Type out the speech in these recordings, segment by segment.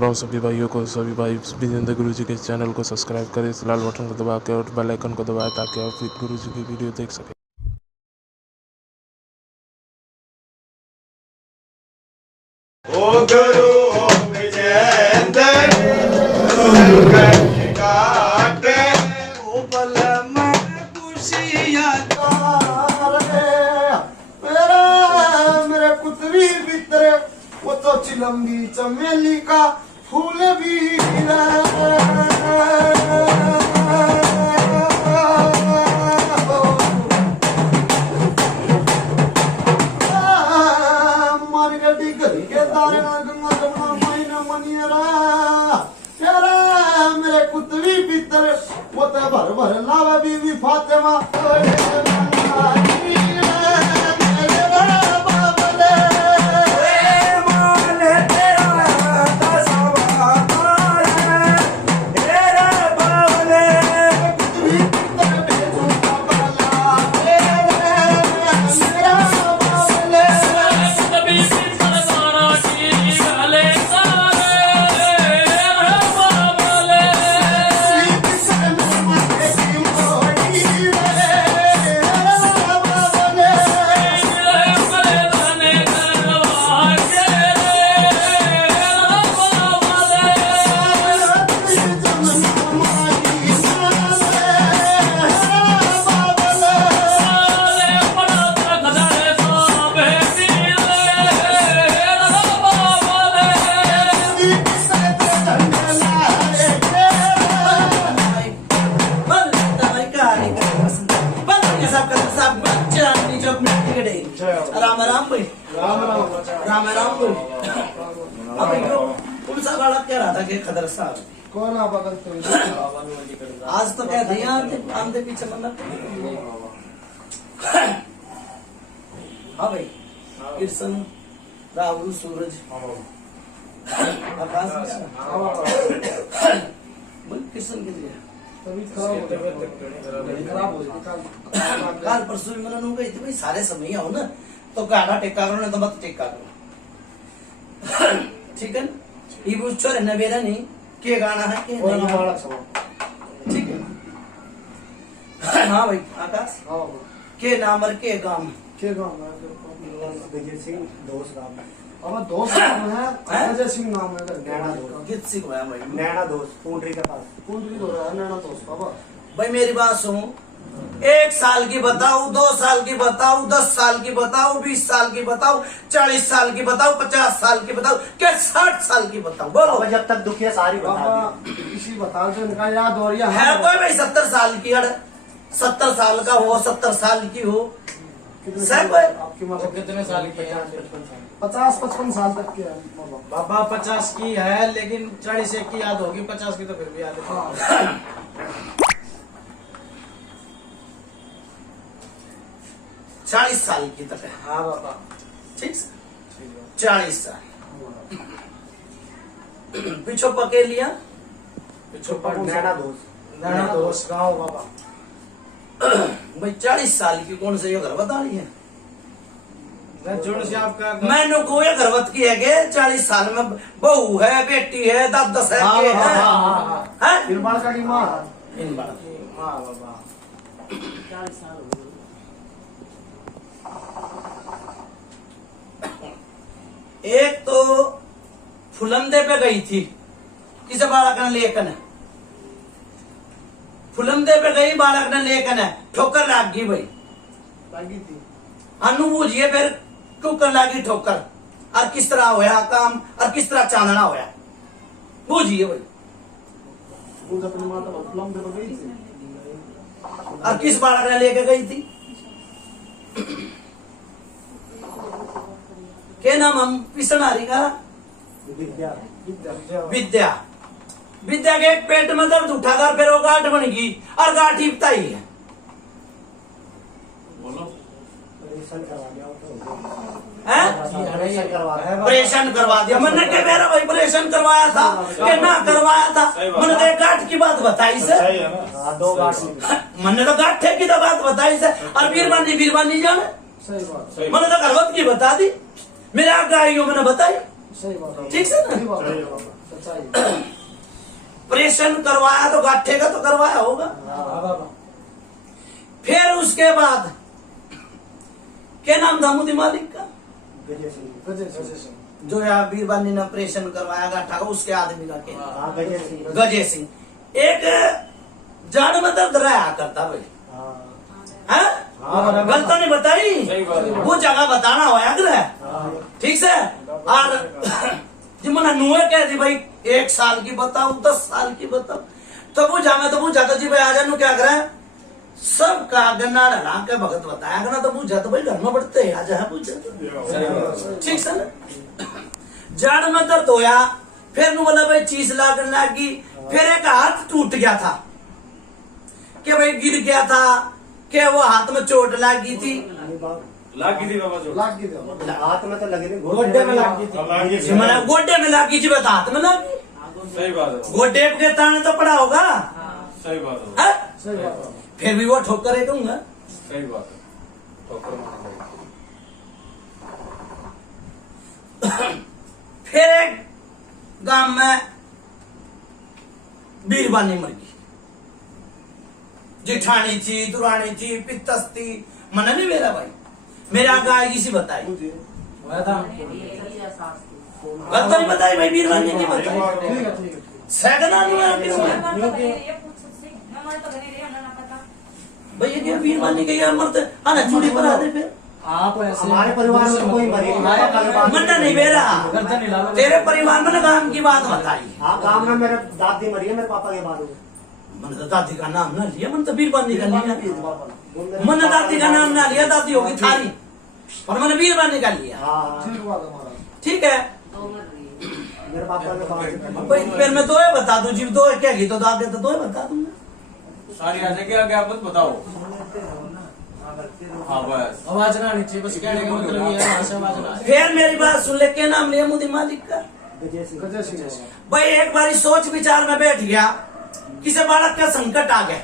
राम सभी भाइयों को, सभी भाई विजेंद्र गुरु जी के चैनल को सब्सक्राइब करें, इस लाल बटन को दबा के और बेल आइकन को दबाएं ताकि आप गुरु जी की वीडियो देख सकें। ओ गुरु विजेंद्र काटे ओ बल में खुशियां मेरे कुतरी भीतर वो तो चिलम्बी चमेली का फूल भी मार्केटी घरी के दारे गंगा जमुना महीना मनियरा मेरे कुतरी भीतर वो तो भर भर लावा बीवी फातिमा राम राम भाई राम राम भाई कौन सा गाड़ा कह रहा था कि खदर साहब कौन आप आज तो क्या दिया आमदे पीछे मतलब हाँ भाई किशन राहुल सूरज आकाश किशन के लिए काल परसों भी मैंने गई थी भाई सारे समय आओ ना तो गाड़ा टेका करो ना तो मत टेका करो ठीक है ये पूछो रे नवेरा नहीं के गाना है के नहीं ठीक है हाँ भाई आकाश के नाम और के गांव विजय सिंह दोस्त नाम है अब दोस्त नाम है अजय सिंह नाम है नैना दोस्त गीत सिंह है भाई नैना दोस्त पूंडरी के पास कुंडली हो रहा है नैना दोस्त बाबा भाई मेरी बात सुनो 1 साल की बताओ 2 साल की बताओ 10 साल की बताओ 20 साल की बताओ 40 साल की बताओ 50 साल की बताओ क्या 60 साल की बताओ बोलो जब तक दुखिया सारी बता किसी बता जो इनका याद हो रही है कोई भाई 70 साल की 70 साल का हो 70 साल की हो सब आपकी माँ कितने साल की है? 50-55 साल तक की है बाबा 50 की है लेकिन 40 एक की याद होगी 50 की तो फिर भी याद है। 40 साल की तक है हाँ बाबा ठीक 40 साल पीछो पके लिया पिछोपड़ नैना दोस्त नैना दोस्त गाँव बाबा भाई 40 साल की कौन से ये घर बता रही है जोड़ से आपका मैंने को ये घरवत की है कि 40 साल में बहू है बेटी है 10-10 है के है हैं? निर्माण का की माँ इन बार हाँ बाबा एक तो फुलंदे पे गई थी किसे बालक ने लेकन फुलंदे पे गई बालक ने लेकन है ठोकर लाग गई भाई लगी थी अनु बूझिए फिर ठोकर लागी ठोकर और किस तरह होया काम और किस तरह चांदना होया बूझिए भाई वो अपनी माता को फुलम दे गई थी और किस बालक ने लेके गई थी क्या नाम हम पिसनारी का विद्या विद्या विद्या के पेट में दर्द उठाकर फिर वो गांठ बन गई और गांठ ही बताई है ऑपरेशन करवा दिया ऑपरेशन करवा दिया मैंने क्या मेरा भाई ऑपरेशन करवाया था कि ना करवाया था मैंने तो एक गांठ की बात बताई से दो बार मैंने तो गांठे की तो बात बताई से और बीरबानी जाने सही बात मैंने तो घरवत की बता दी मेरे आगे आई मैंने बताई सही बात ठीक से ना सही बात ऑपरेशन करवाया तो गाठे का तो करवाया होगा। हाँ बाबा। फिर उसके बाद क्या नाम था मुदी मालिक का, गजय सिंह। गजय सिंह। जो है बीरबानी ने ऑपरेशन करवाया गाठा का, उसके आदमी का क्या नाम? हाँ, गजय सिंह। गजय सिंह। एक जाड़ में दर्द रहा करता भाई, हाँ, हैं? गलत तो नहीं बताई, वो जगह बताना होया ग्रह, हाँ, ठीक से। और जी मना नुए कह दी भाई 1 साल की बताओ 10 साल की बताओ, तो पूछा मैं तो पूछा तो जी भाई आजा नु क्या करे सब का गन्ना डरा के भगत बताया करना, तो पूछा तो भाई घर में बढ़ते है आजा है पूछा तो ठीक से ना। जड़ में दर्द होया, फिर नु बोला भाई चीज लागन लगी, फिर एक हाथ टूट गया था कि भाई गिर गया था, कि वो हाथ में चोट लगी थी, लागी थी बाबा जो हाथ में तो लगे नहीं, गोड्डे में लगी थी। जी मैंने गोड्डे में लगी जी, बता हाथ में लगी, सही बात है, गोड्डे के ताने तो पड़ा होगा, सही बात है, है? सही बात है। फिर भी वो ठोकर दूंगा। सही बात है। ठोकर मारना भाई। फिर एक गांव में बीरबानी मर गई, जिठानी थी, दुरानी थी, पित्तस थी, मन नहीं मेरा भाई, मेरा गाय किसी बताई, हुआ था। गलत नहीं बताई भाई, बीरबानी की बताई, ठीक है ठीक है। सैकना नहीं है बीरबानी। भैया क्या बीरबानी का यार मरते आना चूड़ी पर आते फिर आप ऐसे हमारे परिवार में कोई मरी नहीं। मन नहीं बेरा, गर्दन नहीं डालो। तेरे परिवार में ना काम की बात बताई, हाँ, गाँव में मेरे दादी मरी है मेरे पापा के बाद में। मन तो दादी का नाम ना लिया, मन तो बीरबानी का लिया, मन हाँ, दादी का नाम ना लिया, दादी होगी थारी, और मैंने बीरबानी का लिया, हाँ, ठीक है मेरे पापा के बाद भाई। फिर मैं दो बता दूं जी, दो क्या की तो दादे तो दो बता दूंगा। सारी आ जाएगी आगे आप बताओ। हाँ बस आवाज ना आनी चाहिए, बस कहने का मतलब ये है वहाँ से आवाज ना आए। फिर मेरी बात सुन ले, क्या नाम लिया मुदी मालिक का? गजय सिंह। गजय सिंह। भाई एक बारी सोच विचार में बैठ गया, किसी बालक का संकट आ गया,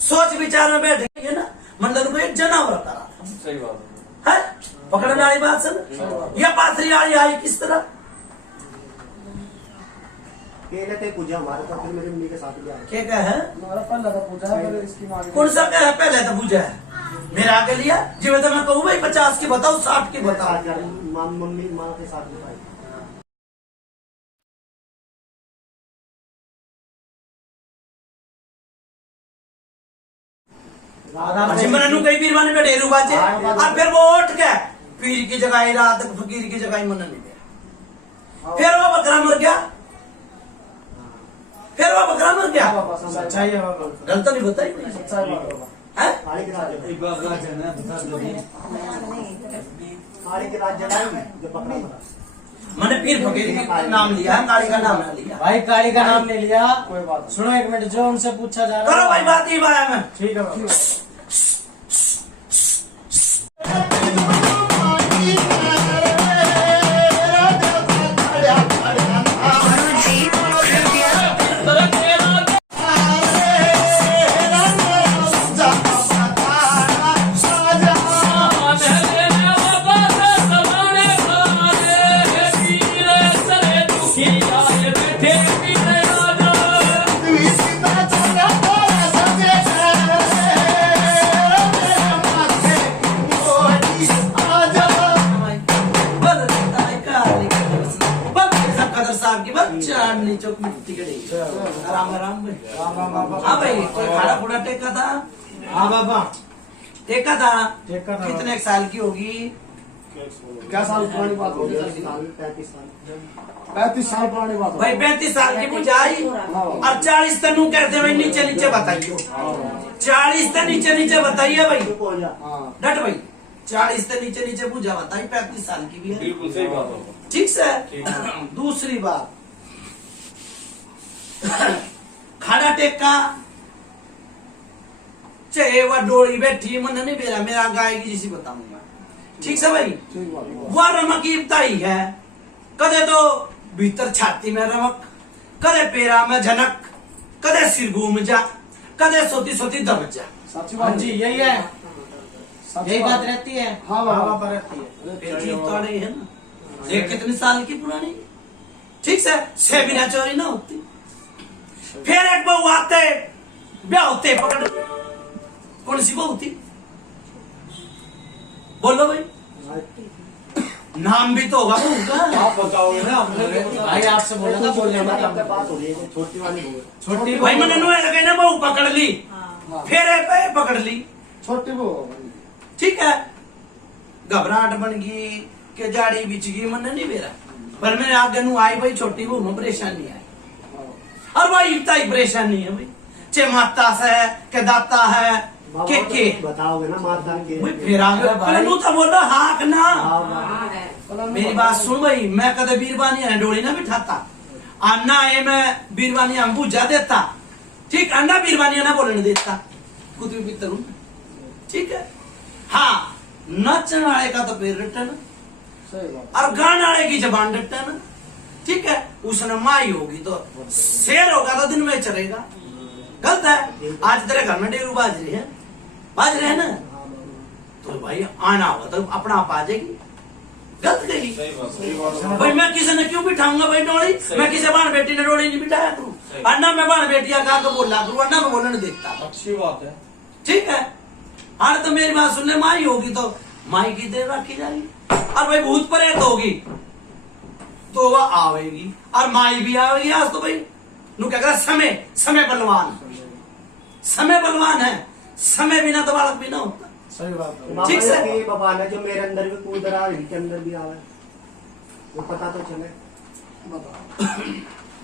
सोच विचार में बैठ गया ना, मंडल को एक जानवर करा सही बात है। है, पकड़ने वाली बात सुन। यह पाथरी वाली आई किस तरह? पहले तो पूजा हमारे साथ, फिर मेरी मम्मी के साथ गया। क्या क्या है? हमारा पहला का पूजा है, फिर इसकी माँ की। कौन सा क्या है? पहले तो पूजा है, मेरा आगे लिया जी, मैं तो मैं कहूँ भाई 50 की बताओ 60 की बताओ। मम्मी माँ के साथ में भाई। जी मैंने नु कई बीरबानी में ढेरू बाजे, और फिर वो उठ के पीर की जगह रात फकीर की जगह मन नहीं गया, फिर वो बकरा मर गया, फिर वो बकरा मर गया। सच्चाई है बाबा। गलत नहीं बताई सच्चाई बात बाबा। है? काली के राज्य काली के राज्य जब पकड़ा था। मैंने पीर फकीर का नाम लिया है, काली का नाम ना लिया। भाई काली का नाम नहीं लिया, कोई बात। सुनो एक मिनट, जो उनसे पूछा जा रहा है। करो भाई बात ही बाया में। ठीक है बाबा। चांदनी चौक मिट्टी के राम राम भाई। हाँ भाई, कोई खाड़ा खुड़ा टेका था? हाँ बाबा टेका था। टेका था। कितने साल की होगी? क्या साल पुरानी बात होगी? 35 साल। 35 साल पुरानी बात भाई 35 साल की बुझाई, और 40 तक कहते भाई नीचे नीचे बताइए, 40 तक नीचे नीचे बताइए भाई, चुप हो जा। डट भाई, 40 तक नीचे नीचे बुझा बताइए, 35 साल की भी है, बिल्कुल सही बात है। ठीक से। ठीक है। दूसरी बात, खाड़ा टेका चाहे वह डोरी बैठी मन नहीं बेरा, मेरा गाय की जिसी बताऊंगा, ठीक से भाई। वह रमक ही है, कदे तो भीतर छाती में रमक, कदे पेरा में झनक, कदे सिर घूम जा, कदे सोती सोती दब जा। हाँ जी यही है, यही बात रहती है। हाँ बाबा रहती है। फिर चीज तो आ रही है ना। ये कितने साल की पुरानी? ठीक से बिना चोरी ना होती। फिर एक बहू आते ब्याह होते पकड़, कौन सी बहू थी बोलो भाई, नाम भी तो होगा बहू का। आप बताओगे ना, हमने भाई आपसे बोला था बोलने में आपके बात हो रही है छोटी वाली बहू है। छोटी भाई मैंने नुए लगे ना बहू पकड़ ली, फिर एक पे पकड़ ली, छोटी बहू ठीक है। घबराहट बन गई के जाड़ी बिछ गई, मैंने नहीं बेरा, पर मेरे आगे नु आई भाई छोटी बहू में परेशानी आई। और भाई इतना ही परेशानी है भाई, चे माता से के दाता है के बताओगे ना माता के भाई फिर आगे पहले तू तो बोला हाँ ना। मेरी बात सुन भाई, मैं कदे बीरबानी है डोली ना बिठाता, अन्ना ये मैं बीरबानी हम बुझा देता, ठीक, अन्ना बीरबानी ना बोलने देता, खुद भी पितर हूं, ठीक है। हाँ, नचने वाले का तो फिर रिटर्न, सही बात। और गाने वाले की जबान रिटर्न, ठीक है। उसने माई होगी तो शेर होगा तो दिन में चलेगा, गलत है। आज तेरे घर में डेरू बाज रहे हैं ना, तो भाई आना होगा तो अपना आप आ जाएगी, गलत कही भाई। मैं किसी ने क्यों बिठाऊंगा भाई डोली, मैं किसी बाण बेटी ने डोली नहीं बिठाया करूँ, अन्ना मैं बाण बेटिया का तो बोला करूँ, अन्ना मैं बोलने देता, अच्छी बात है। ठीक है। और तो मेरी बात सुनने माई होगी तो माई की देर रखी जाएगी, और भाई भूत प्रेत होगी तो वह आवेगी, और माई भी आवेगी। आज तो भाई नु क्या समय बलवान, समय बलवान है, समय बिना तो बालक भी ना होता। सही बात है। ठीक से ये बाबा ने जो मेरे अंदर भी कूद रहा है इनके अंदर भी आवे, वो पता तो चले।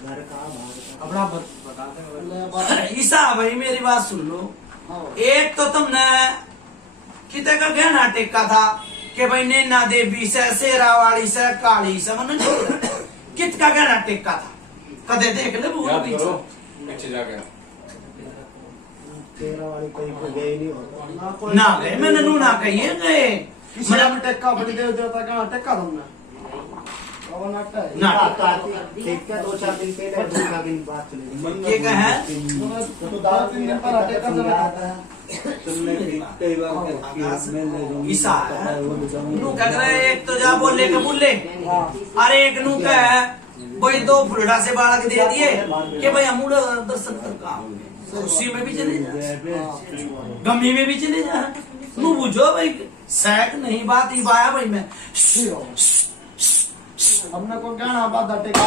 घर का बाहर अपना बता देंगे। ईसा भाई मेरी बात सुन लो, एक तो तुमने किते का गहना टेका था कि भाई नैना देवी से, शेरावाड़ी से, काली से, मन कित का गहना टेका था, कदे देख ले वो याद बीच करो पीछे जाके। तेरा वाली कहीं को गए नहीं होता ना गए, मैंने नू ना कहिए गए, किसी ने टेक्का बड़ी देव देवता का टेक्का तुमने वो नाटक है ना एक क्या 2-4 दिन पहले दूसरा दिन बात चली ये क्या है, तो दारू पीने पर टेक्का जमा तुमने कई बार ईसा नू कह रहे एक तो जा बोले के बोले, अरे एक नू कह भाई 2 फुलड़ा से बालक दे दिए कि भाई हम दर्शन कर का उसी में भी चले जा, गमी में भी चले जा, तू बुझो भाई सैक नहीं बात ही बाया भाई मैं हमने को गाना बाधा टेक्का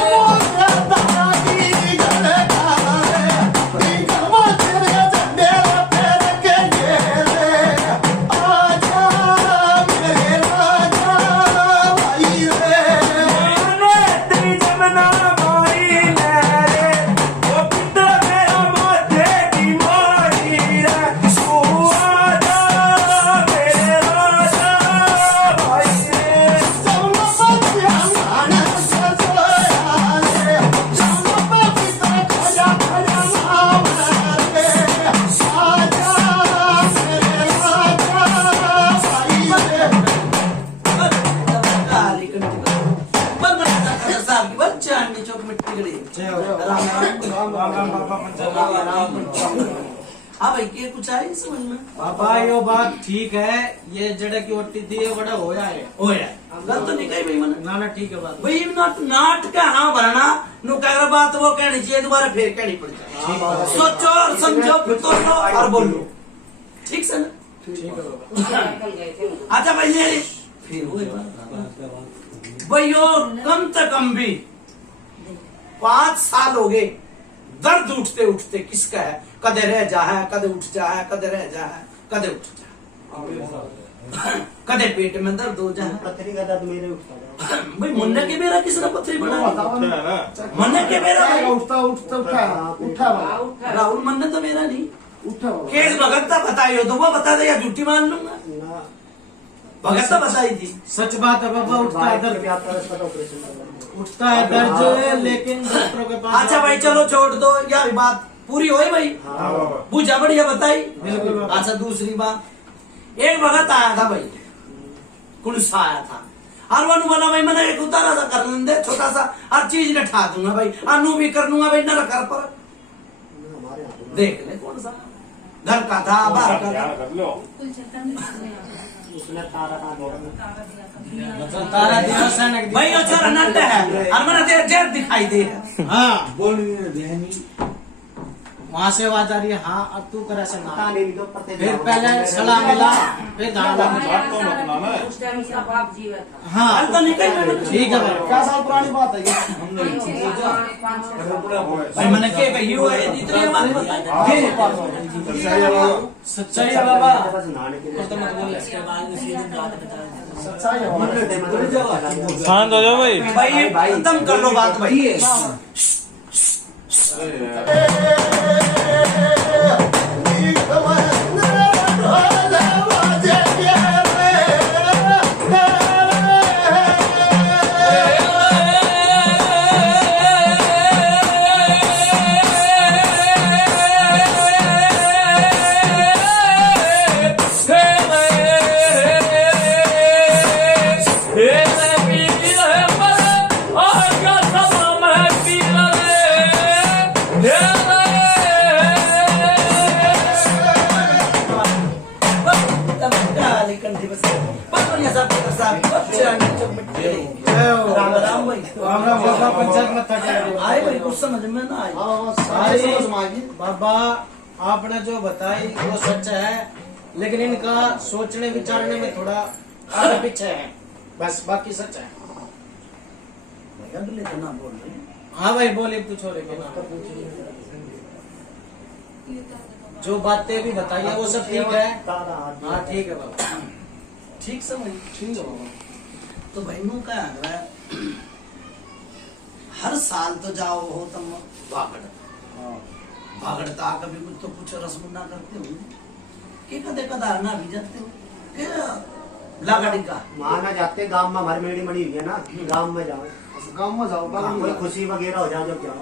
हाँ भाई ये कुछ आए समझ में, पापा यो बात ठीक है, ये जड़े की ओटी थी ये बड़ा होया है। हो यार गलत तो नहीं कही भाई मैंने ना ना ठीक है बात। भाई नाटक हाँ भरना नु कह बात वो कहनी चाहिए, दोबारा फिर कहनी पड़ जाए, सोचो और समझो फिर तो लो और बोलो, ठीक से ना। ठीक है बाबा। अच्छा भाई ये फिर हुए बात भाई यो कम से कम भी 5 साल हो गए दर्द उठते उठते, किसका है, कदे रह जा है, कदे उठ जा है, कदे रह जा है, कदे उठ जा, कदे पेट में दर्द हो जाए। पत्थरी का दर्द मेरे उठता है भाई मुन्ने के बेरा किसने पत्थरी बनाई, मन्ने के बेरा भाई, उठता उठता उठा राहुल मन्ने तो मेरा नहीं, उठा केस भगत था बताइयो तो वो बता दे या झूठी मान लूंगा, भगत तो बताई थी। सच बात है बाबा, उठता है दर्द, उठता है दर्द, लेकिन डॉक्टरों के पास। अच्छा भाई चलो छोड़ दो, यह बात पूरी हुई भाई, पूछा बढ़िया बताई। बिल्कुल। अच्छा दूसरी बात, एक भगत आया था भाई, कुलसा आया था, और वो बोला भाई मैंने एक उतारा सा कर लेंगे छोटा सा, हर चीज निठा दूंगा भाई, अनु भी कर दूंगा भाई, न कर पर देख ले कौन सा घर का था, बाहर का था। उसने तारा का दिया। तारा दिया सैनिक दिया। भाई अच्छा रनट है हमारा तेरे जेब दिखाई दे हाँ बोल बहनी वहाँ से आवाज आ रही है हाँ अब तू करे से पता ना नहीं तो पते फिर पहले सलाम मिला फिर गाना उस टाइम उसका बाप जीवित था। हाँ हाल तो नहीं कही ठीक है भाई क्या साल पुरानी बात है ये? पाँच छह साल। भाई मैंने के कही हुआ है इतनी हमारी सच्चाई है बाबा बस नहाने के लिए तो मत बोल सच्चाई है हमारे। शांत हो जाओ भाई। भाई खत्म कर लो बात भाई पंचायत में आए भाई कुछ समझ में ना आई सारी बाबा आपने जो बताई वो सच है लेकिन इनका सोचने विचारने में थोड़ा आगे पीछे है बस बाकी सच है। अगले तो ना बोल रहे हाँ भाई बोले तू छोड़े के ना जो बातें भी बताई है वो सब ठीक है। हाँ ठीक है बाबा ठीक समझ ठीक है बाबा। तो भाई मुंह क्या लग रहा है हर साल तो जाओ हो तुम भागड़ता कभी कुछ तो कुछ रसमुन्ना करते हो कि कदे कदार ना भी जाते हो कि लागाड़ी का माना जाते गांव में हमारी मेड़ी मड़ी हुई है ना गांव में जाओ गाँव में जाओ कोई खुशी वगैरह हो जाओ जब जाओ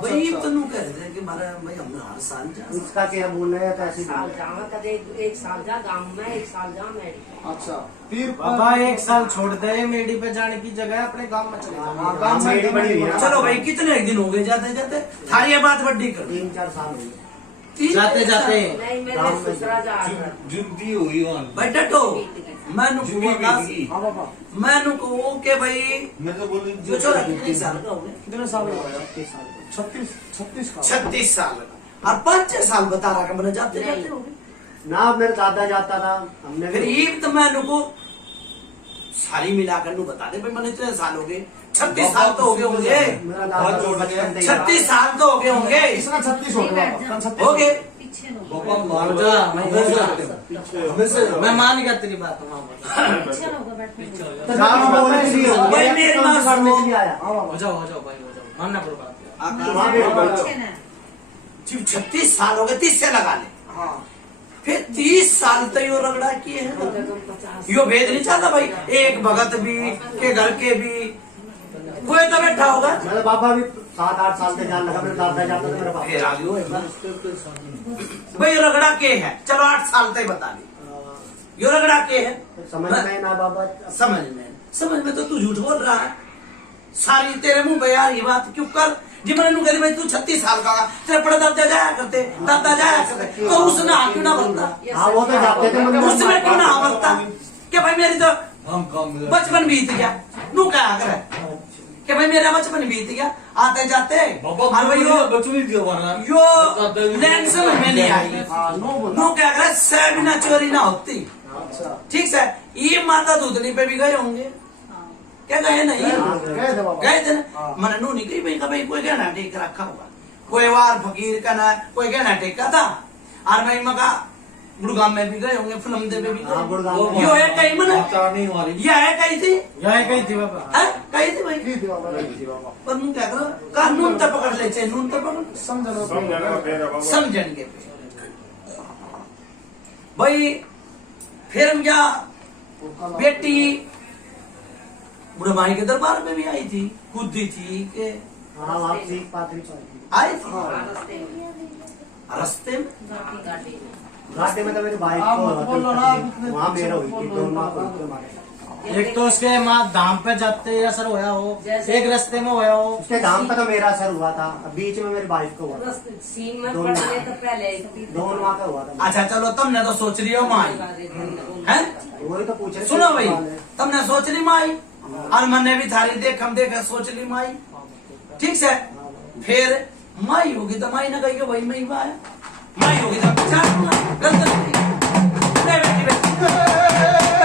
भाई तो नू कह रहे थे कि हमारा भाई हम हर साल जा इसका क्या बोल रहे हैं तो ऐसी साल जावा कदे एक साल जा गाँव में एक साल जा मेरी। अच्छा फिर बाबा एक साल छोड़ दे मेडी पे जाने की जगह अपने गांव में चले जाओ। गांव में मेड़ी बड़ी हुई है। चलो भाई कितने दिन हो गए जाते जाते थारी ये बात बड्डी कर 3-4 साल हो गए। जाते जाते नहीं मेरे ससुरा जा जिंदगी हुई वहाँ भाई डटो मैं नु जिंदगी हाँ बाबा मैं नु को के भाई मैं तो बोल जो छोरा कितने साल का हो गया कितने साल हो गए 30 साल 36 का 36 साल का और 5 साल बता रहा कि मैंने जाते जाते हो गए ना मेरा दादा जाता था हमने फिर ये तो मैं नु को सारी मिलाकर नु बता दे भाई मैंने इतने साल हो गए 36 साल तो हो गए होंगे मेरा दादा तो बचपन से ही 36 साल तो हो गए होंगे इसका 36 हो गया हो गए पीछे नो पापा मान जा, मैं बोल जा। हमेशा मैं मान गया तेरी बात वहाँ पीछे होगा बैठने तो गांव में बोलने के लिए हो भाई मेरी माँ करने के लिए आया हो जाओ भाई हो जाओ मानना पड़ बात वहाँ पे पीछे ना 36 साल हो गए 30 से लगा ले फिर 30 साल तो यो रगड़ा किए हैं यो भेद नहीं चाहता भाई एक भगत भी के घर के भी कोई तो बैठा होगा मेरा पापा भी 7-8 साल से जान लगा मेरा दादा जाता था मेरा पापा फिर आगे होगा भाई यो रगड़ा के है चलो 8 साल तक बता दी यो रगड़ा के है समझ में ना बाबा समझ में तो तू झूठ बोल रहा है सारी तेरे मुंह पे यार ये बात क्यों कर जी मैंने नू कही भाई तू 36 साल का तेरे पड़े दादा जाया करते दादा जाया करते तो उसने हाँ क्यों ना बनता हाँ वो तो जाते थे मतलब उसने क्यों ना हाँ बनता कि भाई मेरी तो हम काम में बचपन बीत गया नू क्या करे कि भाई मेरा बचपन बीत गया आते जाते बाबा और भाई यो बचपन दिया वाला यो लैंड समझ में नहीं आई नो क्या करे सह बिना चोरी ना होती ठीक है ये माता दूधनी पे भी गए होंगे क्या गए नहीं गए थे ना मैंने नू नहीं कही भाई का भाई कोई गहना टेक रखा होगा कोई वार फकीर का ना कोई गहना टेका था और भाई मका गुड़गांव में भी गए होंगे फिल्म दे पे भी हाँ, गुड़गांव गए में। यो है कहीं मने पहचान नहीं हमारी यह है कहीं थी यही कही थी बाबा है कहीं थी भाई पर नू क्या करो कानून तो पकड़ ले चाहिए नून तो पकड़ समझन के पे भाई फिर हम क्या बेटी बुढ़े माई के दरबार में भी आई थी कूदी थी के हाँ आप ठीक पात्री चाहिए आई थी रास्ते में रास्ते में गाड़ी घाटे में तो मेरे भाई को वहाँ मेरा हुई थी दोनों को हमारे एक तो उसके माँ धाम पे जाते ही असर होया हो, जैसे- एक रास्ते में होया हो। उसके धाम पे तो मेरा असर हुआ था, अब बीच में मेरी वाइफ को हुआ था, सीन में दोनों पढ़ने तो पहले दोनों माँ का हुआ था। अच्छा चलो तुमने तो सोच लियो माई है वही तो पूछ रहे थे। सुनो भाई तुमने सोच ली माई और मैंने भी थारी देख हम देख सोच ली माई ठीक से फिर माई होगी तो माई ना कही भाई मैं ही है माई होगी तो विचार गलत नहीं बेटी बेटी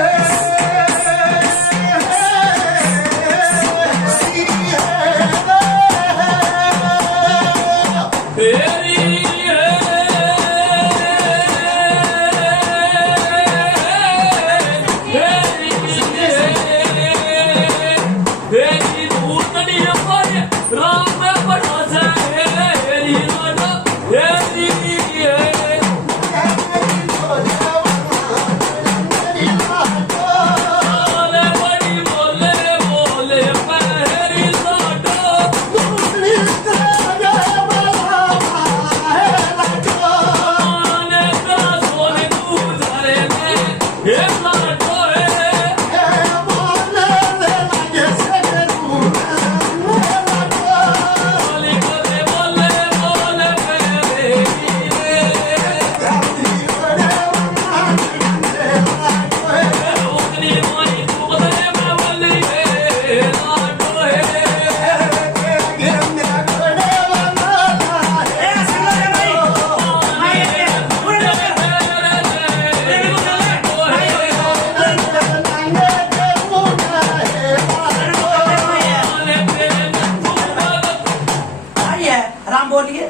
राम बोलिए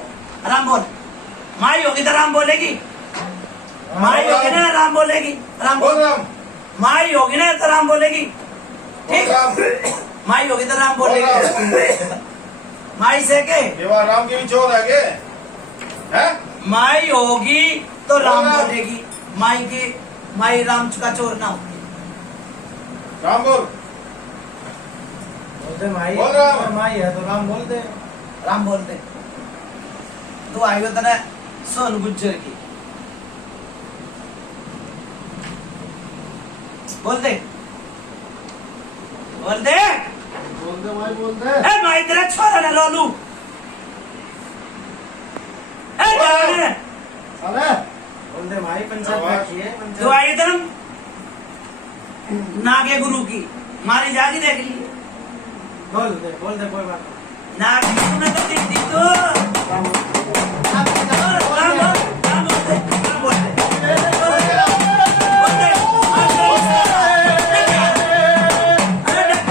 राम बोल माई होगी तो राम बोलेगी माई होगी ना राम बोलेगी राम बोल बोल राम माई होगी ना तो राम बोलेगी ठीक राम माई होगी तो राम बोलेगी माई से के ये बात राम की भी चोर है के हैं माई होगी तो राम बोल। बोलेगी माई राम का चोर ना होगी राम बोल बोलते माई बोल राम। माई है तो राम बोल दे। राम बोल दे तो आई होता ना सोन गुज्जर की बोल दे बोल दे बोल दे भाई बोल दे। ए माई तेरा छोरा ना रोलू ए जाने अरे बोल दे माई पंचायत बैठी है तो पंचायत। आई तरम नागे गुरु की मारी जागी देख ली बोल दे कोई बात नहीं। नाग गुरु ने तो दी तो राम बोल दे बोल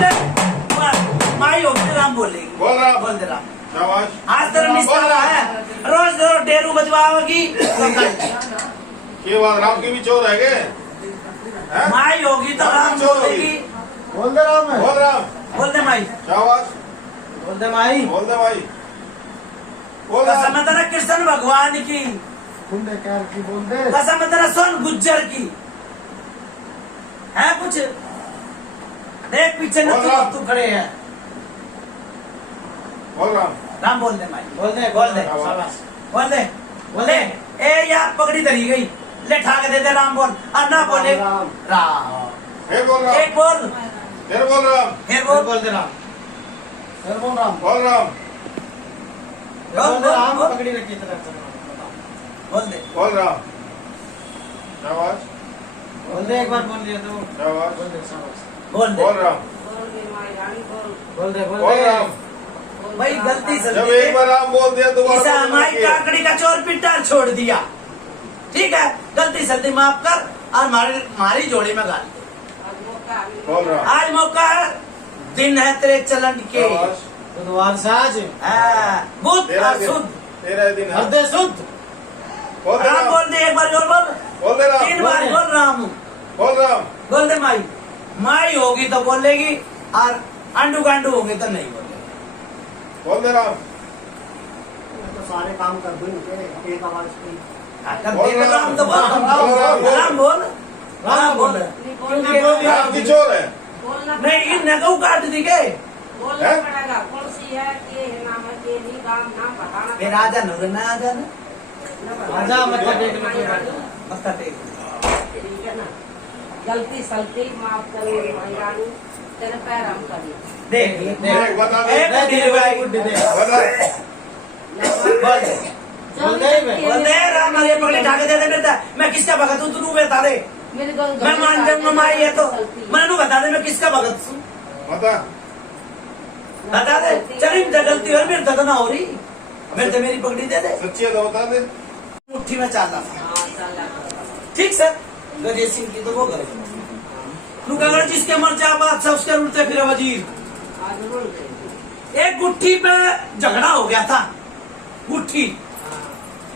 दे माई होगी राम बोलेगी बोल राम। बोल दे राम शाबाश आज तेरा निस्तारा है रोज रोज डेरू बजवाओगी ये बात राम की भी चोर है के हैं माई होगी तो राम बोलेगी बोल दे राम है। बोल राम बोल दे माई शाबाश बोल दे माई बोल दे भाई बोल कसम राम है तेरा कृष्ण भगवान की बोल दे क्या की बोल दे। कसम है तेरा सोन गुज्जर की है कुछ देख पीछे न बोल राम। तू खड़े हैं बोल राम राम बोल दे माई बोल दे बोल दे शाबाश। बोल दे बोल दे ए या पगड़ी धरी गई ले ठाके दे दे राम बोल और ना बोले राम। राम फिर बोल राम एक बोल फिर बोल राम फिर बोल बोल बोल दे राम। फिर बोल राम। बोल राम बोल दे राम बोल पकड़ी रखी तरफ से। बोल दे बोल राम शाबाश बोल दे एक बार बोल दिया तो शाबाश बोल दे शाबाश। बोल दे बोल राम बोल दे बोल राम भाई गलती से जब एक बार राम बोल दिया तो ईसा हमारी काकड़ी का चोर पिटा छोड़ दिया ठीक है गलती से माफ कर और हमारी जोड़ी में गाल दे बोल राम आज मौका है दिन है तेरे चलन के शाबाश बुधवार से आज बुद्ध तेरा और दिन शुद्ध तेरा दिन है हृदय शुद्ध। बोल दे राम राम बोल दे एक बार और बोल बोल दे राम 3 बार बोल रहा हूँ बोल राम बोल दे माई माई होगी तो बोलेगी और अंडू गांडू होगी तो नहीं बोलेगी बोल दे राम मैं तो सारे काम कर दूं इनके एक आवाज पे। अगर बोल देख राम तो बोल राम, राम बोल राम बोल क्योंकि राम की चोर है नहीं नगऊ काट दी के बोलना पड़ेगा कौन सी है के नाम है के नहीं नाम बताना फिर आ जाना रे ना आ जाना आजा मतलब देख लो कोई बात नहीं। मत्था टेक ठीक है ना गलती सलती माफ करो महिलानी तेरे पैर हम करी देख ले देख, बता दे। एक बुढ़ी भाई बुढ़ी दे बोल बोल दे राम ये पगड़ी ढाके दे बेटा मैं किसका भगत हूँ तू बता दे मेरे को मैं मान जाऊंगा माई है तो मैं नू बता दे मैं किसका भगत हूँ बता दे चल गलती और मेरे दादा ना हो रही मेरे तो मेरी पगड़ी दे दे सच्ची है तो बता दे। मुट्ठी में चालना था हाँ चल ठीक सर गजेश सिंह की तो वो करे तू अगर जिसके मर जा बात सब उसके उड़ते फिर वजीर आज बोल रहे एक गुट्ठी पे झगड़ा हो गया था गुट्ठी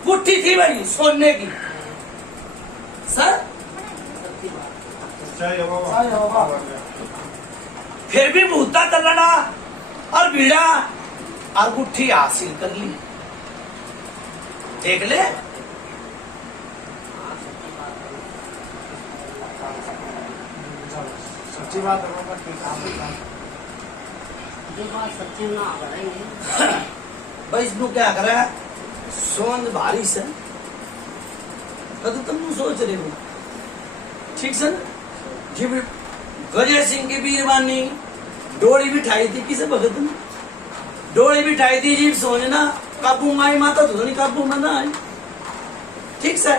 गुट्ठी थी भाई सोने की सर सच्चाई है बाबा। फिर भी भूता तलड़ा और भीड़ा और गुट्ठी हासिल कर ली देख ले सच्ची बात है बाबा, ठीक है। जो बात सच्ची ना करेंगे भाई इसमें क्या करे सोन भारी से कद तुम सोच रहे हो ठीक से जी गजय सिंह की बीरबानी डोली बिठाई थी किसे भगत ने डोली बिठाई थी जी सोचना काबू माई माता तो नहीं काबू में ना आई ठीक से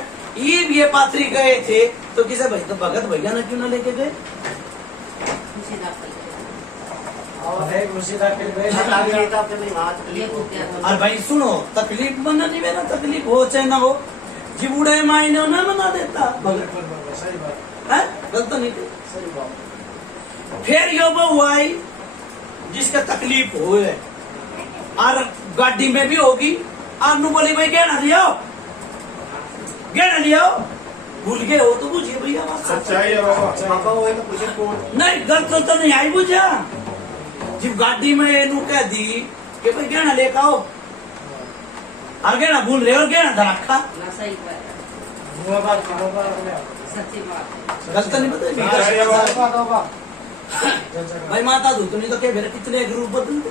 ये पात्री गए थे तो किसे भाई तो भगत भैया ना क्यों ना लेके गए खुशी ना करेंगे और है खुशी था कि भाई ये को क्या और भाई सुनो तकलीफ बना नहीं मेरा तकलीफ हो चाहे ना हो जी बूढ़े माई ने ना बना देता भगत सही बात, है गलत नहीं थी सही बात। फिर यो बहु आई जिसका तकलीफ हुए और गाड़ी में भी होगी आनू बोली भाई गहना लियाओ भूल गए हो तो बुझिए भैया बात सच है। सच्चाई है बाबा। पापा वो है तो पूछे कौन नहीं गलत तो नहीं आई बुझा जब गाड़ी में नू कह दी कि भाई गहना लेकर आओ और गहना भूल रहे हो गहना धरखा ना सही बात वो बात बाबा सच्ची बात गलत नहीं सच्चाई है बताया बाबा। भाई माता धूतनी तो क्या मेरे कितने ग्रुप बदलते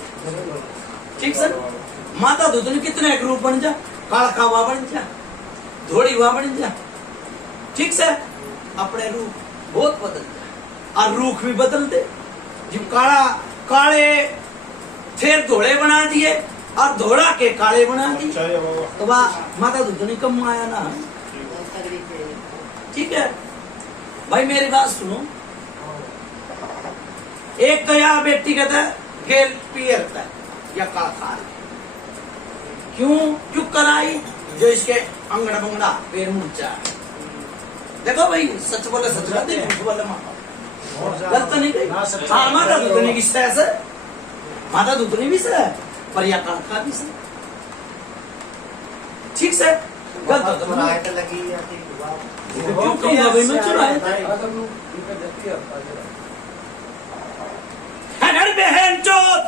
ठीक सर माता धूतनी कितने ग्रुप बन जा काला हुआ बन जा धोड़ी हुआ बन जा ठीक से अपने रूप बहुत बदल जा और रूख भी बदल दे जब काले फिर धोड़े बना दिए और धोड़ा के काले बना दिए सच्चाई है बाबा। तो वाह माता धूतनी कम आया ना तकलीफ है ठीक है भाई मेरी बात सुनो एक तो यहाँ बेटी कहता है गेल पियर का या काला क्यों चुप कराई जो इसके अंगड़ा बंगड़ा पैर मुंचा देखो भाई सच बोले सच बात झूठ बोले माता गलत नहीं गई हाँ माता दूधनी की सह माता दूधनी भी सह पर या काला भी सह ठीक से गलत तो नहीं तो लगी या क्यों कहूँगा भाई मैं चुराए घर बहन चोत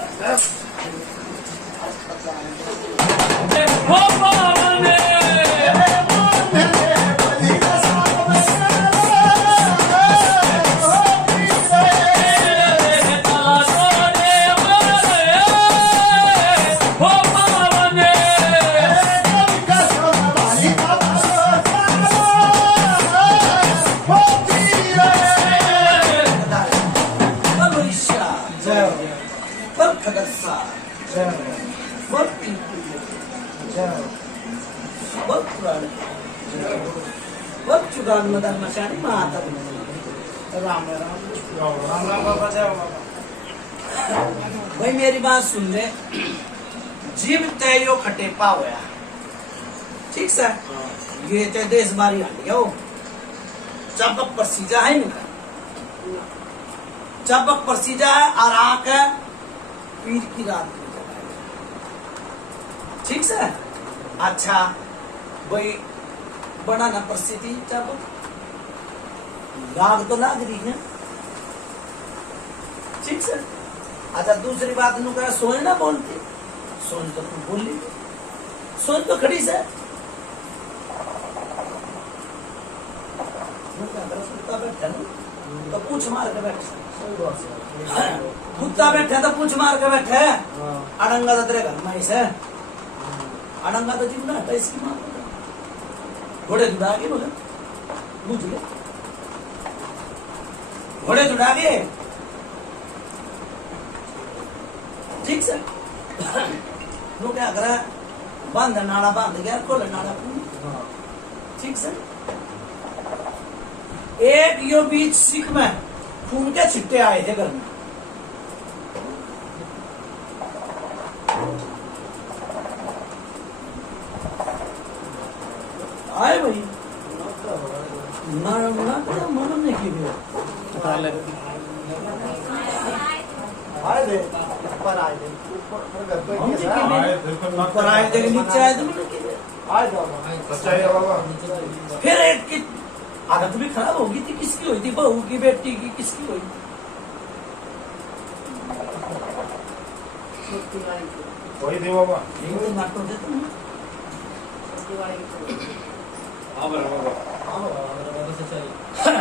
मदन मचानी माता राम राम बाबा जय बाबा। भाई मेरी बात सुन ले जीव तय खटेपा होया ठीक से ये ते देश बारी हट गया चबक परसीजा है ना चबक परसीजा है और आके पीर की रात ठीक से अच्छा भाई बड़ा ना परिस्थिति चबक लाग तो लाग रही है ठीक से अच्छा दूसरी बात नु कहा सोन ना बोलती सोन तो तू बोली सोन तो खड़ी से कुत्ता बैठा तो पूछ मार के बैठा कुत्ता बैठा तो पूछ मार के बैठा अड़ंगा तो तेरे घर में से अड़ंगा तो जीवना था इसकी मार घोड़े जुड़ा के बोले बुझ गए घोड़े जुड़ा के ठीक सर वो क्या करा बांध नाड़ा बांध गया खोल नाड़ा ठीक सर एक यो बीच सिख में खून के छिट्टे आए थे घर में आए भाई मारा मुना क्या मालूम नहीं की आए थे ऊपर आए थे ऊपर घर पे कैसा ऊपर आए थे नीचे आए थे मैंने की आए थे सच्चाई है बाबा। फिर एक की आदत भी खराब होगी थी किसकी हुई थी बहू की बेटी की किसकी हुई वही थे बाबा। एक दिन नाटक देते ना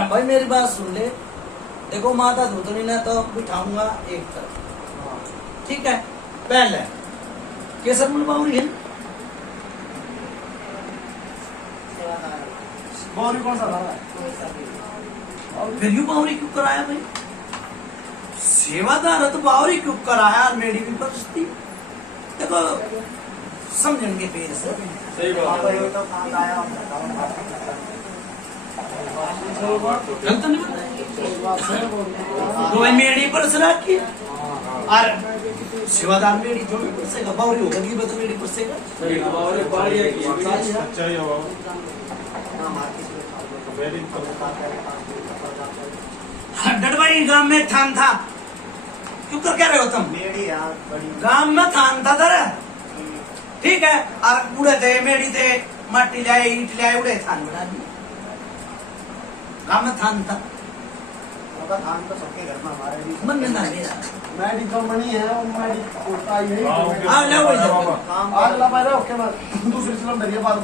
भाई मेरी बात सुन ले देखो माता धुतनी ने तो बिठाऊंगा एक तरफ ठीक है पहले केसर मनवाऊंगी बावरी कौन सा रहा है और फिर यूं बावरी क्यों कराया भाई सेवादार है तो बावरी क्यों कराया और मेरी भी परिस्थिति देखो समझेंगे पेड़ से सही बात पापा है। ये तो कहाँ आया गलत नहीं बताया तो भाई मेरी पर से रखी और सेवादार मेरी जो भी परसेगा बावरी होगा कि बता मेरी परसेगा सच्चाई है बाबा। वेरी डडवाई गांव में थान था क्यों कर क्या रहे हो तुम मेरी यार बड़ी गांव में थान था दर ठीक है और उड़े थे मेड़ी थे माटी लाए ईट लाए उड़े थान बना दी गांव में थान था होगा धान तो सबके घर में हमारे भी मन में ना मेरा मैडी कंपनी है और मैडी कोटा यही हाँ, ले वो इधर। काम आग लगा रहा ओके मैं दूसरी सिलेंडर ये बात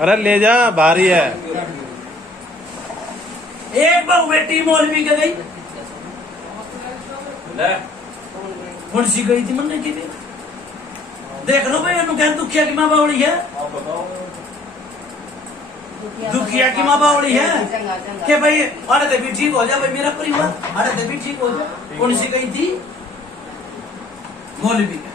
अरे ले जा भारी है। एक बहू बेटी मौलवी के गई मुंशी गई थी मन की भी देख लो भाई क्या दुखिया की माँ बावड़ी है दुखिया की माँ बावड़ी है कि भाई अरे तो भी ठीक हो जाए भाई मेरा परिवार अरे तो भी ठीक हो जाए कौन सी गई थी मौलवी का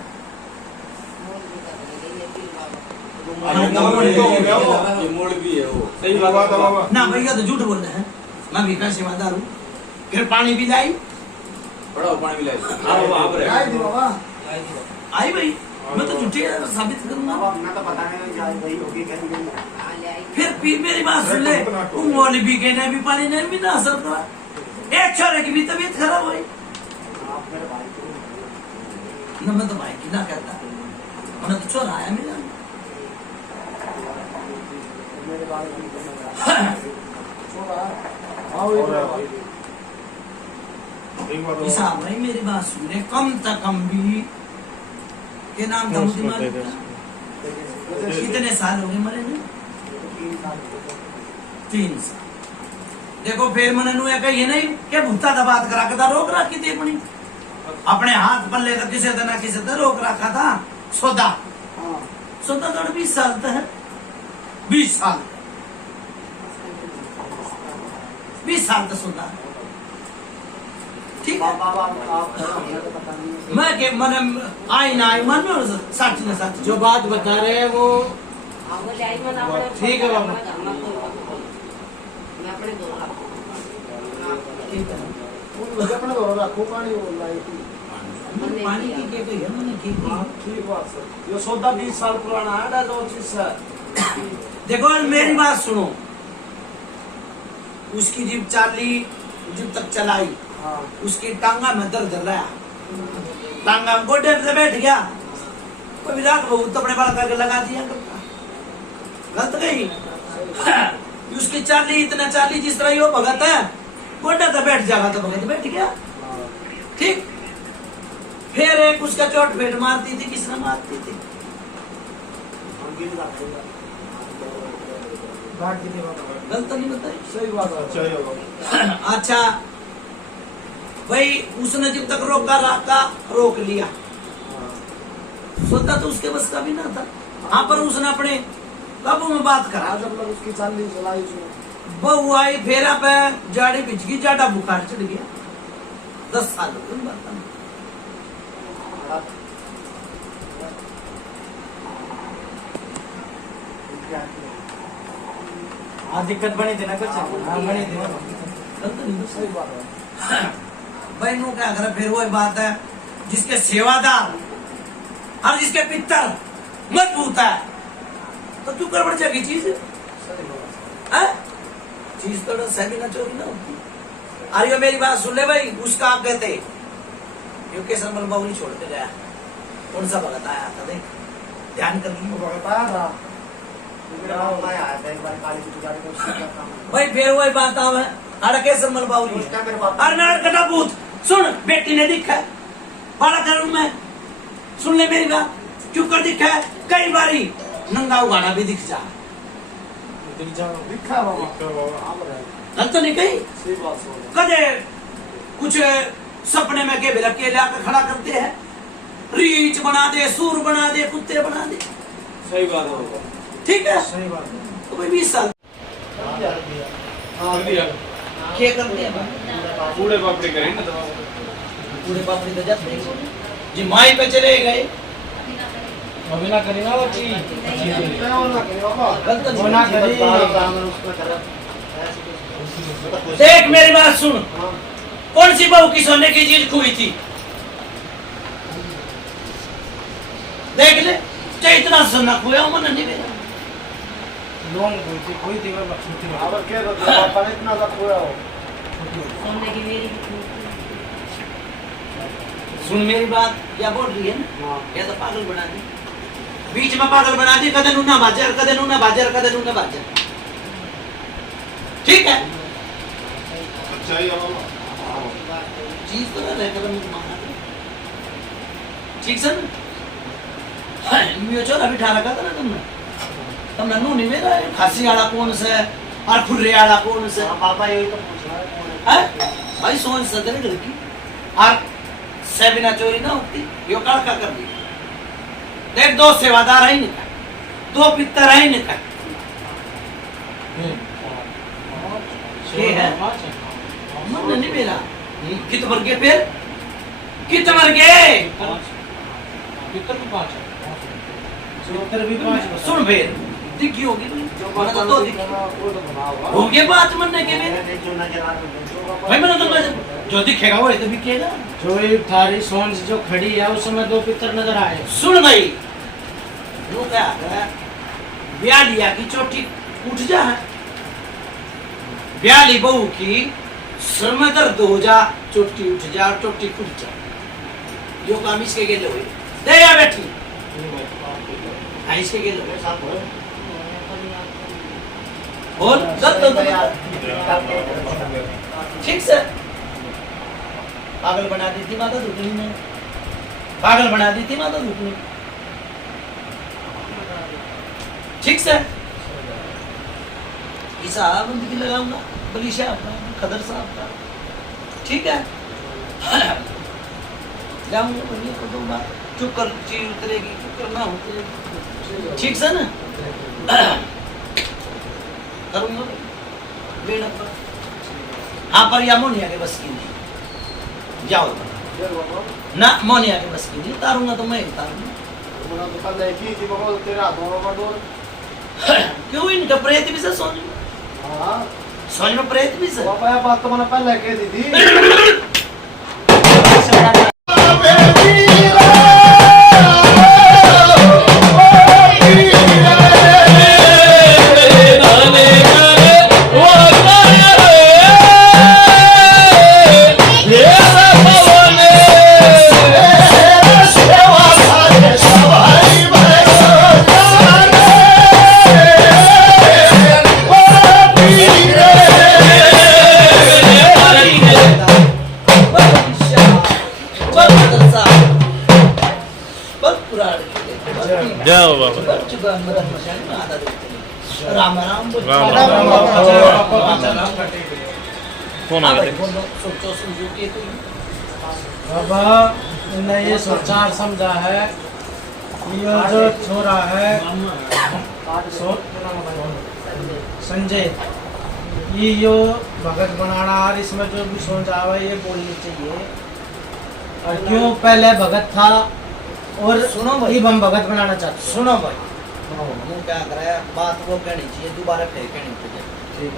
सही बात है बाबा। ना भैया तो झूठ बोल रहे हैं मैं भी का सेवादार हूँ फिर पानी भी लाई आई थी बाबा आई भाई मैं तो झूठे साबित करूंगा अब मैं तो बताने में जाए वही होगी कहीं कहीं फिर मेरी बात सुन ले तुम मौलवी के ने भी पानी ने भी ना असर करा एक छोरे की भी तबीयत खराब हुई आप मेरे भाई को न मैं तो भाई की ना कहता मैं तो छोरा आया मेरा मेरे भाई को छोड़ा हाँ वही तो ठीक बात है हिसाब भाई मेरी बात सुन ले कम तक कम भी के नाम था मुझे कितने साल हो गए मरे ने 3 साल देखो फिर मैंने नु एक ये नहीं के भूता का बात करा के था रोक रखी थी अपनी अपने हाथ पल्ले का किसे ना किसे तो रोक रखा था सौदा सौदा तो 20 साल तक है 20 साल 20 साल तक सौदा ठीक है बाबा आप हमें तो पता नहीं मैं के मन आई ना आई मन में सच न सच जो बात बता रहे हैं वो ठीक है बाबा। मैं अपने दो ठीक है मुझे अपने दौर रखो पानी बोल रहा है पानी की के गई है मैंने की ठीक बात सर ये सौदा 20 साल पुराना है ना जो चीज सर देखो मेरी बात सुनो उसकी जीप चाली जब तक चलाई हाँ उसकी टांगा में दर्द रहा टांगा में गोडे से बैठ गया कोई विराट बहू तो अपने बाल करके लगा दिया गलत गई उसकी चाली इतना चाली जिस तरह यो भगत है गोडे से बैठ जाएगा तो भगत बैठ गया ठीक फिर एक उसका चोट फेट मारती थी किसने मारती थी गलत नहीं बताई सही बात है सच्चाई है बाबा। अच्छा भाई उसने जब तक रोक लिया सोता तो उसके बस का भी ना था हाँ पर उसने अपने काबू में बात करा आज हम लोग उसकी चाली चलाई उसने बहू आई फेरा पे जाड़ी बिछ गई, जाड़ा बुखार चढ़ गया। 10 साल हो गए बात में। हाँ दिक्कत बनी थी ना कुछ। हाँ बनी थी। सही बात है भाई। नो क्या करे, फिर वही बात है, जिसके सेवादार और जिसके पितर मजबूत है तो तू कर बढ़ जाएगी चीज है? चीज तो सहमी ना चोरी ना होती। अरे मेरी बात सुन ले भाई, उसका आप कहते क्योंकि सरमल बाबू नहीं छोड़ के गया, कौन सा भगत आया था देख, ध्यान कर बताया था मैं आया था एक बार काली की पूजा में। भाई फिर वही बात आवे अड़के सरमल बाबू उस टाइम मेरे अरे नार कटा भूत सुन, बेटी ने दिखा है बड़ा करूं मैं, सुन ले मेरी बात, क्यों कर दिखा है, कई बारी नंगा उगाना भी दिख जा, दिखा बाबा गलत तो नहीं कही सही बात बोल कदे कुछ सपने में के बिलक के लाकर खड़ा करते हैं, रीच बना दे, सूर बना दे, कुत्ते बना दे। सही बात है। ठीक है सही बात है। तो भाई 20 साल क्या करते हैं भाई? पूरे पापड़ी करेंगे तो पूरे पापड़ी तो जाते हैं जी, माई पे चले गए, अभी ना करी ना वो चीज। गलत वो ना करी। देख मेरी बात सुन, कौन सी बहू की सोने की चीज खोई थी, देख ले, चाहे इतना सोना खोया मन नहीं मेरा। लोन कोई थी वो छोटी थी। अब क्या तो पापा ने इतना सा खोया हो। सोने की मेरी सुन मेरी बात, क्या बोल रही है ना, या तो पागल बना दी, बीच में पागल बना दी, कदे नूना बाजार, कदे नूना बाजार, कदे नूना बाजार। ठीक है अच्छा ही है बाबा। चीज तो ना रह कदम माना ठीक से ना, म्यूचुअल अभी ठा रखा था ना तुमने नू नहीं मेरा खांसी वाला कौन सा है और खुर्रे वाला कौन सा है? पापा यही तो पूछ रहा है। भाई सोच सदन लड़की और से बिना चोरी ना होती, यो कड़का कर दी। देख 2 सेवादार है निकल, 2 पितर है निकल, ये है मन नहीं मेरा, कित मर गए फिर, कित मर गए, पितर भी 5 है। पितर भी 5। सुन फिर दिखी होगी जो मैंने तो दिखी वो तो बना होगा। हो गया बात मनने के लिए जो नजर आ रहा भाई, मैंने तो जो दिखेगा वो तो बिकेगा। जो ये थारी सोन जो खड़ी है उसमें 2 पितर नजर आए। सुन भाई, वो क्या है, ब्याह लिया की चोटी उठ जा, ब्याली बहू की सर में दर्द हो जा, चोटी उठ जा, चोटी फूट जा, जो काम इसके गेले हुए दे या बैठी हाँ, इसके गेले हुए और ठीक से पागल बना दी थी माता दुखनी ने, पागल बना दी थी माता दुखनी, ठीक से हिसाब बंदगी लगाऊंगा बली साहब का, खदर साहब का, ठीक है जाऊंगा बढ़िया को दूंगा, चुप कर चीज उतरेगी, चुप करना उतरेगी, ठीक से ना करूंगा बेड़ा पर। हाँ पर या मोनिया के बस की नहीं, जाओ ना मोनिया के बस की नहीं, उतारूंगा तो मैं उतारूंगा। तेरा दोनों क्यों इनका प्रेत भी से सोच समझ में प्रेत भी से पापा बात तो मैंने पहले कह दी थी। जाओ बाबा। राम राम बोल, राम राम राम। राम। कौन आ हाँ भाई, गया? बोलो, सोचो समझो के तो बाबा ने ये सोचा समझा है, ये जो छोरा है संजय, ये जो भगत बनाना और इसमें जो भी सोच आवे ये बोलनी चाहिए। और क्यों पहले भगत था और सुनो भाई। अब हम भगत बनाना चाहते हैं। सुनो भाई, वो क्या कराया बात वो कहनी चाहिए, दोबारा फिर कहनी चाहिए। ठीक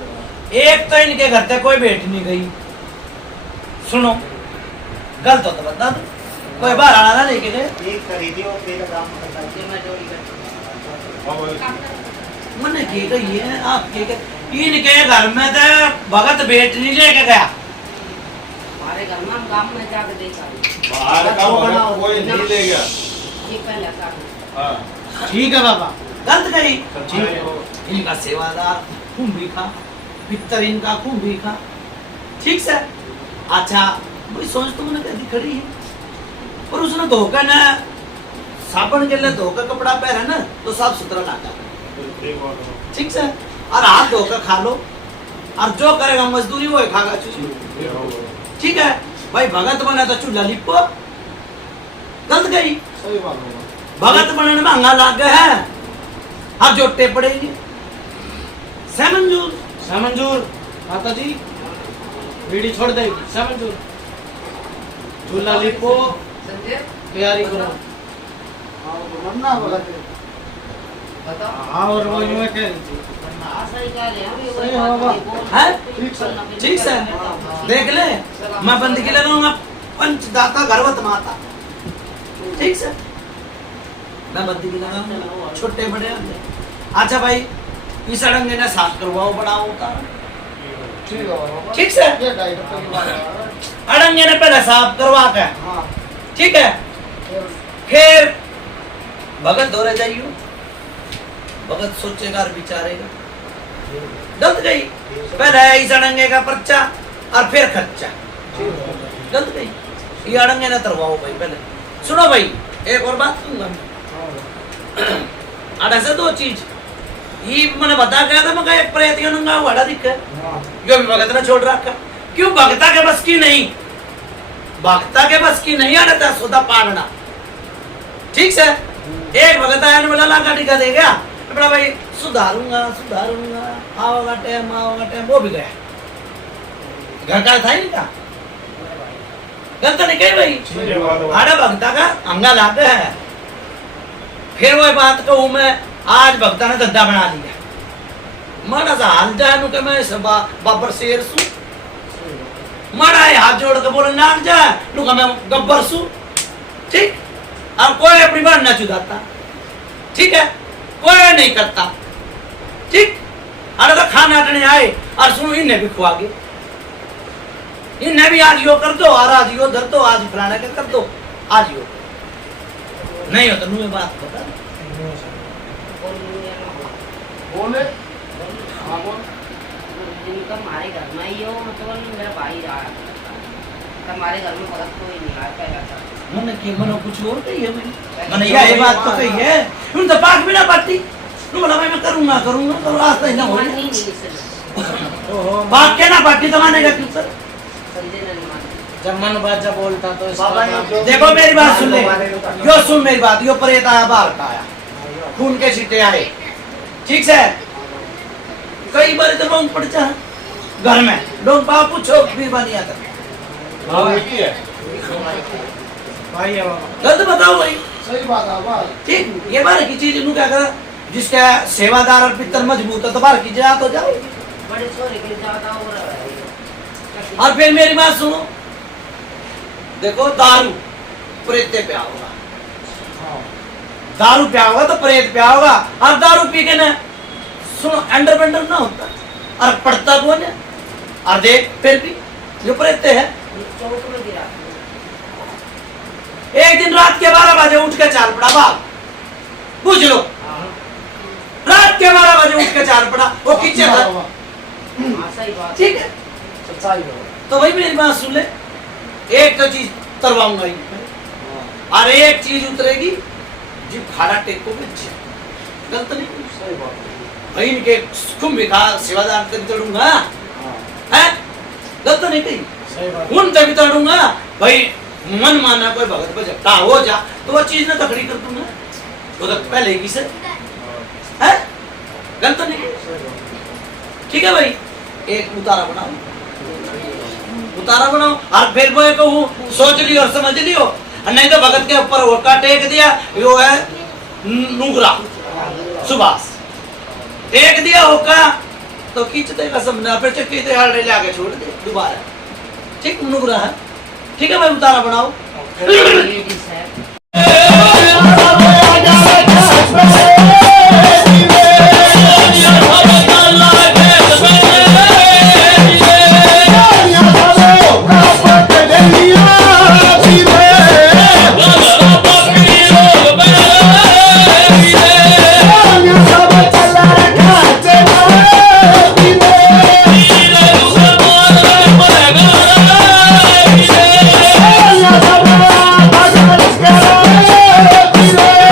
है। एक तो इनके घर तक कोई भेंट नहीं गई। सुनो, गलत हो तो बता दो, कोई बाहर आना नहीं के गए। एक खरीदी और फिर काम करता है। ये मैं जोड़ी करती हाँ भाई। हूँ। मैंने की कही है आप के इनके घर में तो भगत भेंट नहीं लेके गया। हमारे घर में हम गाँव में जाके देखा बाहर का भगत कोई नहीं ले गया। ये पहले का हाँ। ठीक है बाबा। गलत करी। ठीक है। इनका सेवादार कुंभी खा, पितर इनका कुंभी खा। ठीक से अच्छा वही सोच तो मैंने कभी खड़ी है, और उसने धोखा ना साबुन के लिए धोखा कपड़ा पहना ना तो साफ सुथरा लागा। ठीक बात है। ठीक से और हाथ धोकर खा लो, और जो करेगा मजदूरी वो ही खागा चूची। ये हो गया। ठीक है भाई, भगत बना तो चूल्हा लिपो। गलत गई। सही बात होगा। भगत बनने में महंगा लाग गया है, अब जोटे पड़ेगी। सहमंजूर सामंजूर माता जी बीड़ी छोड़ देगी। सामंजूर चूल्हा लिपो, संजय तैयारी करो। हाँ, वो बनना भगत है। बताओ। हाँ और वो यूं कह रही थी। हाँ, सही कह रहे हैं हम, ये सही कोई बात होगा। नहीं बोल- है? ठीक सर। ठीक से देख ले, मैं बंदगी लगाऊंगा पंचदाता घरवत माता। ठीक से मैं बंदगी लगाऊंगा, छोटे बड़े होंगे। अच्छा भाई, इस अड़ंगे ने साफ करवाओ, बड़ा होता है। ठीक है बाबा। ठीक से ये डायरेक्टर की बात है। अड़ंगे ने पहले साफ करवा के, हाँ। ठीक है, फिर भगत दौरे जाइयो। भगत सोचेगा और विचारेगा। गलत गई। पहले इस अड़ंगे का पर्चा और फिर खर्चा। गलत गई। ये अड़ंगे ने तरवाओ भाई पहले। सुनो भाई, एक और बात सुनूंगा। अड़ा से दो चीज ये मैंने बता गया था, मैं एक प्रेत योनंगा वाड़ा दिख हाँ। यो भी भगत ने छोड़ रखा। क्यों? भगता के बस की नहीं, भगता के बस की नहीं आना सुधा पाड़ना। ठीक से एक भगत आया ने बोला लागा टिका दे गया, अपना भाई सुधारूंगा सुधारूंगा, आओगा टाइम वो भी गया। घर का था ही नहीं था। गलत नहीं कही भाई। ये बात है। आड़ा भगता का अंगा लाग है। फिर वो बात कहूं मैं, आज भगता ने धंधा बना लिया। माड़ा सा हाल जाए नु के मैं सबा बाबर शेर सू, माड़ा है हाथ जोड़ के बोले नाम जाए नु का मैं गब्बर सू। ठीक, अब कोई अपनी बात ना चुदाता। ठीक है, कोई नहीं करता। ठीक, अरे तो खाना आटने आए और सुनो इन्हें भी खुआ गए, इन्हें भी आज यो कर दो और आज यो धर दो, आज फलाना के कर दो, आज यो नहीं हो तो नु बात बता। बोले। हाँ बोल। जिनका हमारे घर में ही हो, मतलब मेरा भाई रहा है, हमारे घर में भगत कोई नहीं आया पहला था। मैंने कि मनो कुछ और कही है मैंने ये बात तो कही है, उन तो पाक भी ना पाती। तू बोला भाई मैं करूंगा करूंगा तो आज तक ना हो मानी नहीं सर, ओहो, पाक के ना पाती तो मानेगा क्यों सर? संजय ने नहीं मानी। जब मन बाजा बोलता तो इसका बाबा नाम- जो- देखो मेरी बात सुन ले, यो सुन मेरी बात, यो प्रेत आया बाहर का आया, खून के छींटे आए। ठीक है, कई बार तो लोग पड़ जा घर में, लोग पाप पूछो फिर बनी आता। हाँ, एक ही है। भाई है बाबा। गलत बताओ भाई। सही बात है बात। ठीक, ये बार की चीज इन्हों क्या करा, जिसका सेवादार और पितर मजबूत है तो बाहर की जा तो जाओ। बड़े छोरे के ज्यादा हो रहा है। और फिर मेरी बात सुनो, देखो दारू प्रेत पे होगा, दारू प्या होगा तो प्रेत प्या होगा। और दारू पी के ना सुनो अंडर बंडर ना होता और पड़ता कौन है, और देख फिर भी जो प्रेत है। चौक में गिरा। एक दिन रात के 12 बजे उठ के चाल पड़ा बाप, पूछ लो, रात के 12 बजे उठ के चाल पड़ा, वो किचन था। हाँ सही बात। ठीक है, सच्चाई है। तो भाई मेरी बात सुन ले, एक तो चीज करवाऊंगा ही, और एक चीज उतरेगी जिब खाड़ा टेको में गलत नहीं। सही बात है। भाई इनके कुंभ भी खा सेवादार कर चढ़ूंगा है, गलत नहीं कही। सही बात। उन तभी तोड़ूंगा भाई, मन माना कोई भगत बजता हो जा तो वो चीज ना तकड़ी कर दूंगा, वो तो पहले की से है, गलत नहीं। ठीक है भाई, एक उतारा बनाओ, उतारा बनाओ। और फिर वो कहूँ सोच लियो और समझ लियो, और नहीं तो भगत के ऊपर होका टेक दिया, वो है नुगरा सुभाष, टेक दिया होका तो खींच देगा समझना, फिर चक्की से हाल ले आके छोड़ दे दोबारा। ठीक नुगरा है, ठीक है भाई उतारा बनाओ। लेडीज है Yeah.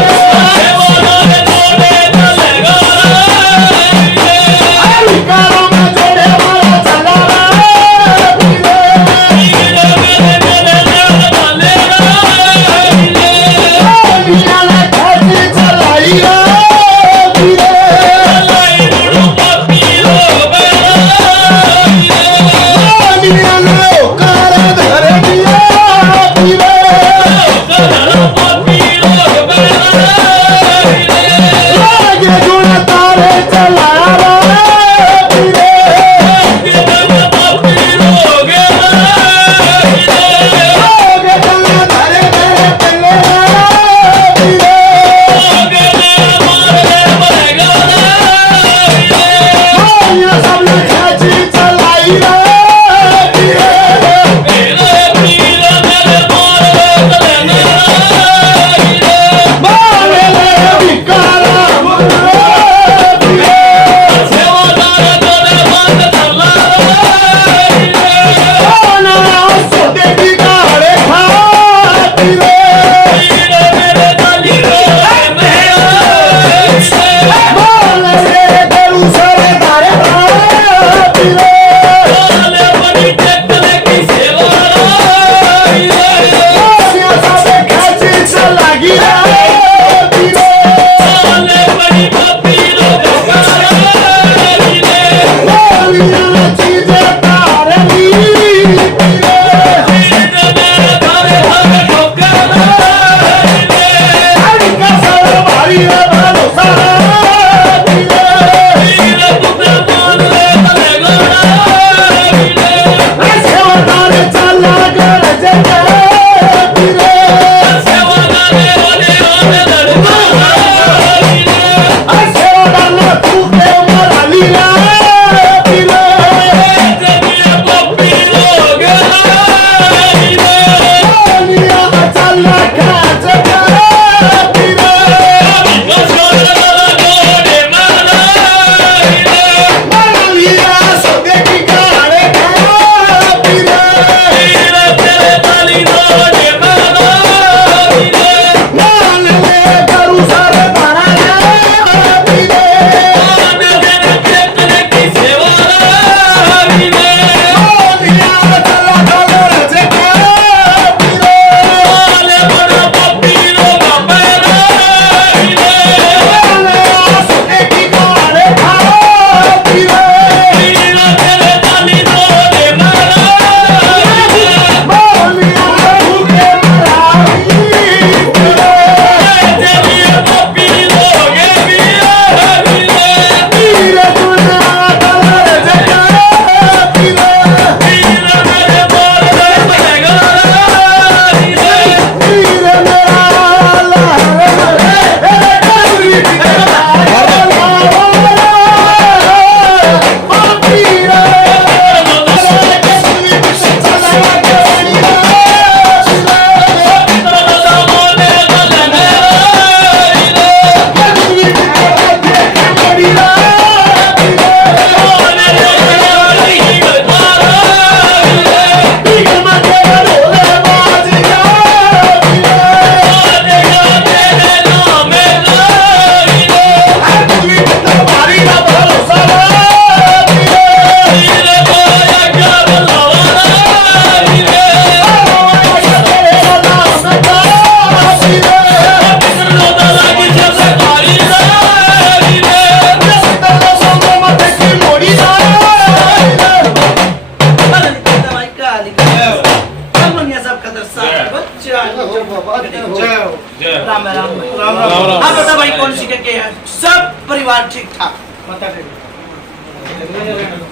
हाँ बता भाई कौन सी के है सब परिवार ठीक ठाक पता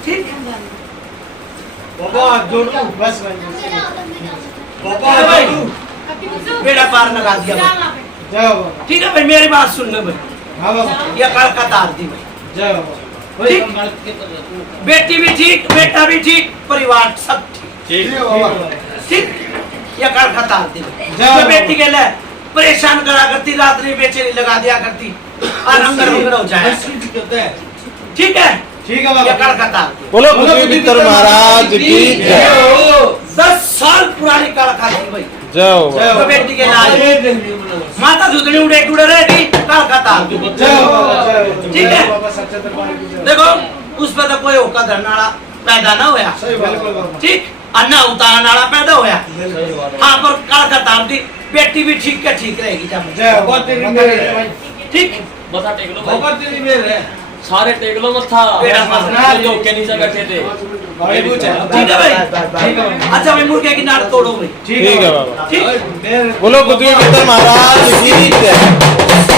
ठीक बाबा जोड़ू बस बाबा भाई बेड़ा पार लगा दिया भाई जाओ बाबा ठीक है भाई मेरी बात सुन लो भाई हाँ बाबा ये कल का तार दी भाई जाओ बाबा ठीक बेटी भी ठीक बेटा भी ठीक परिवार सब ठीक ठीक ये कल का तार दी भाई जाओ। जो बेटी के लिए परेशान करा करती रात नहीं बेचैनी लगा दिया करती और अंदर उंगड़ हो जाए ठीक है ठीक है ये बाबा कल का तार दी बोलो कुछ मित्र महाराज की जय 10 साल पुरानी काल खाती भाई जय हो जय हो। तो बेटी के लाज माता दूधनी उड़े उड़े रहेगी काल का तार दी जय हो बाबा जय हो। ठीक है। जय बाबा सच्चे दरबार की जय। देखो उस पर तो कोई होका धरनाड़ा पैदा ना होया बिल्कुल बाबा ठीक अन्ना उतारने वाला पैदा होया हाँ पर काल का तार दी बेटी भी ठीक के ठीक रहेगी जब जय हो बाबा तेरी मेहर है भाई ठीक मथा टेक लो बाबा तेरी मेहर है सारे टेक लो मथा बेड़ा मसना जो के नीचे बैठे थे भाई पूछ ठीक है भाई ठीक है बाबा अच्छा भाई मुर्गे की नाड़ तोड़ो भाई ठीक है बाबा ठीक बोलो कुछ मित्र महाराज की जय